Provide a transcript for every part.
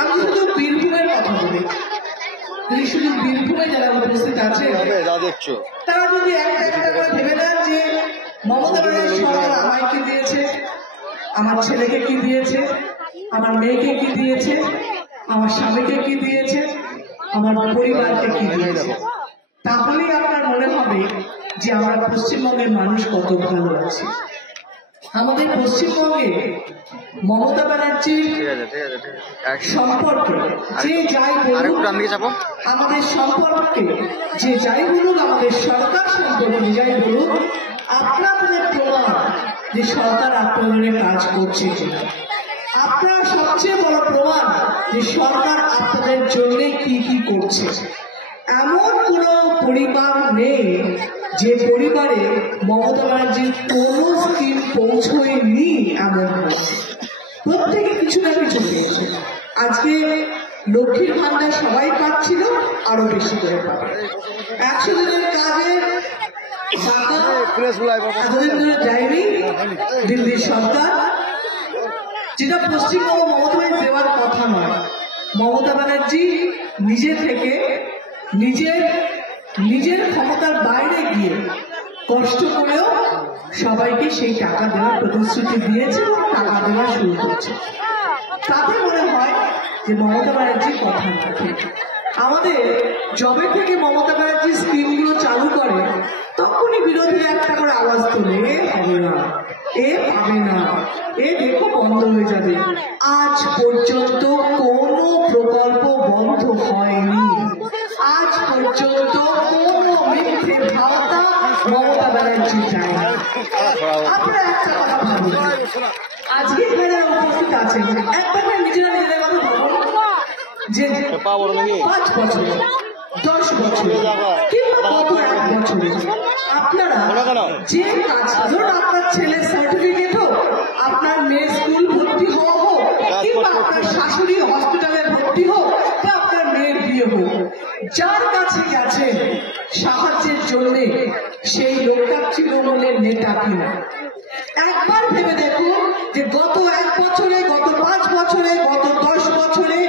আমি শুধু বীরভূমের কথা বলি, শুধু বীরভূমে যারা উপস্থিত আছে তারা যদি একটা করে ভেবে নেন যে মমতা ব্যানার্জি সরকার আমায় কি দিয়েছে, আমার ছেলেকে কি দিয়েছে, আমার মেয়েকে কি দিয়েছে, আমার স্বামীকে কি দিয়েছে, আমার পরিবারকে কি দিয়েছে, তাহলেই আপনার মনে হবে যে আমরা পশ্চিমবঙ্গের মানুষ কত ভালো আছে। আমাদের পশ্চিমবঙ্গে মমতা ব্যানার্জির সম্পর্কে যে যাই বলুক, আমাদের সম্পর্কে যে যাই বলুক, আমাদের সরকার সম্পর্কে যাই বলুক, আপনাদের প্রমাণ যে সরকার আপনাদের কাজ করছে কিনা। আপনার সবচেয়ে বড় প্রমাণ যে সরকার আপনাদের জন্য কি কি করছে। এমন কোন পরিবার নেই যে পরিবারে মমতা ব্যানার্জির কোন স্কিম পৌঁছয়নি, এমন প্রত্যেকে কিছু না কিছু পেয়েছে। আজকে লক্ষ্মীর ভান্ডার সবাই পাচ্ছিল, আরো বেশি করে পাবে। 100 দিনের কাজের এতদিন ধরে যায়নি দিল্লির সরকার, যেটা পশ্চিমবঙ্গ মমতা ব্যানার্জি দেওয়ার কথা নয়। মমতা ব্যানার্জি নিজে থেকে নিজের ক্ষমতার বাইরে গিয়ে কষ্ট করেও সবাইকে সেই টাকা দেওয়ার প্রতিশ্রুতি দিয়েছে এবং টাকা দেওয়া শুরু করছে। তাতে মনে হয় যে মমতা ব্যানার্জির কথা রাখে। আমাদের জবে থেকে মমতা ব্যানার্জি স্কিমগুলো চালু করে তখনই বিরোধীরা একটা করে আওয়াজ তোলে, হবে না, এ পাবে না, এ দেখো বন্ধ হয়ে যাবে। আজ পর্যন্ত কোনো প্রকল্প বন্ধ হয়নি, আজ পর্যন্ত কোনো মিথ্যে ভাবনা মমতা ব্যানার্জি চায় না। আপনারা একটা কথা ভাবুন, আজকে এখানে উপস্থিত আছেন, একটা নিজেরা নিজেদের কথা ভাবুন যে 5 বছর 10 বছর কিংবা গত 1 বছরে আপনারা যে কাজ, ধরুন আপনার ছেলের সার্টিফিকেট হোক, আপনার মেয়ের স্কুল ভর্তি হওয়া হোক, কিংবা আপনার শাশুড়ি হসপিটালে ভর্তি হোক, বা আপনার মেয়ের বিয়ে হোক, যার কাছে গেছেন সাহায্যের জন্য সেই লোকটা তৃণমূলের নেতা কিনা। একবার ভেবে দেখুন যে গত 1 বছরে, গত 5 বছরে, গত 10 বছরে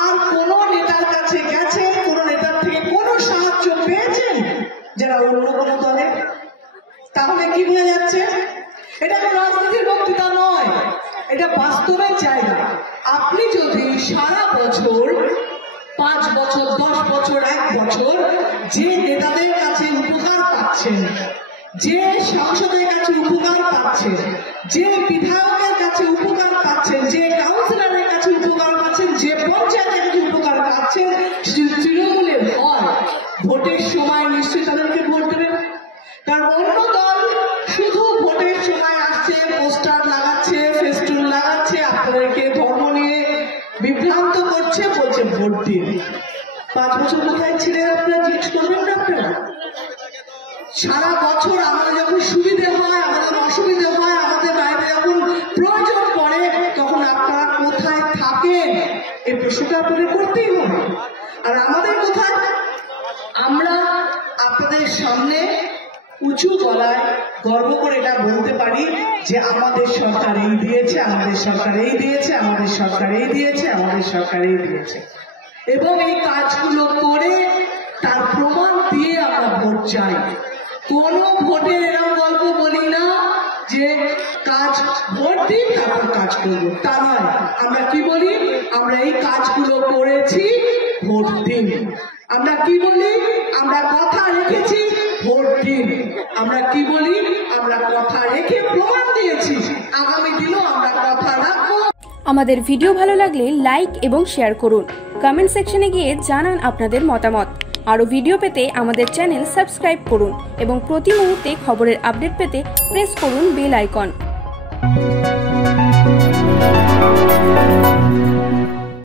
আর কোন নেতার কাছে গেছেন, কোন নেতার থেকে কোন সাহায্য পেয়েছেন যারা অন্য কোন দলে? তাহলে কি বোঝা যাচ্ছে? এটা কোন রাজনীতির বক্তৃতা নয়, এটা বাস্তবের জায়গা। আপনি যদি সারা বছর 5 বছর, 10 বছর, 1 বছর যে নেতাদের কাছে উপকার পাচ্ছেন, যে সাংসদের কাছে উপকার পাচ্ছেন, যে বিধায়কের কাছে উপকার পাচ্ছেন, যে কাউন্সিলরের কাছে উপকার পাচ্ছেন, যে পঞ্চায়েতের কাছে উপকার পাচ্ছেন, তৃণমূলের হয়, ভোটের সময় নিশ্চয়ই তাদেরকে ভোট দেবেন। কারণ অন্য দল শুধু ভোটের সময় আসছে, পোস্টার লাগাচ্ছে, ফেস্টুন লাগাচ্ছে, আপনাদেরকে ধর্ম নিয়ে বিভ্রান্ত করছে, বলছে ভোট দিন। 5 বছর কোথায় ছিলেন আপনারা জিজ্ঞেস করবেন না? আপনারা সারা বছর আমাদের যখন সুবিধে হয়, আমাদের অসুবিধে হয়, আমাদের বাইরে যখন প্রয়োজন পড়ে, তখন আপনারা কোথায় থাকেন এই প্রশ্নটা আপনাদের করতেই হবে। আর আমাদের কোথায়? আমরা আপনাদের সামনে উঁচু গলায় গর্ব করে এটা বলতে পারি যে আমাদের সরকার এই দিয়েছে, আমাদের সরকার এই দিয়েছে, আমাদের সরকার এই দিয়েছে, আমাদের সরকার এই দিয়েছে, এবং এই কাজগুলো করে তার প্রমাণ দিয়ে আমরা ভোট চাই। কোন ভোটের এরকম গল্প বলি না যে কাজ ভোট দিন তারপর কাজ করবো, তা নয়। আমরা কি বলি? আমরা এই কাজগুলো করেছি, ভোট দিন। আমরা কি বলি? আমরা কথা রেখেছি, ভোট দিন। আমরা কি বলি? আমরা কথা রেখে প্রমাণ দিয়েছি, আগামী দিনও আমরা কথা রাখবো। আমাদের ভিডিও ভালো লাগলে লাইক এবং শেয়ার করুন। কমেন্ট সেকশনে গিয়ে জানান আপনাদের মতামত। আরও ভিডিও পেতে আমাদের চ্যানেল সাবস্ক্রাইব করুন এবং প্রতি মুহূর্তে খবরের আপডেট পেতে প্রেস করুন বেল আইকন।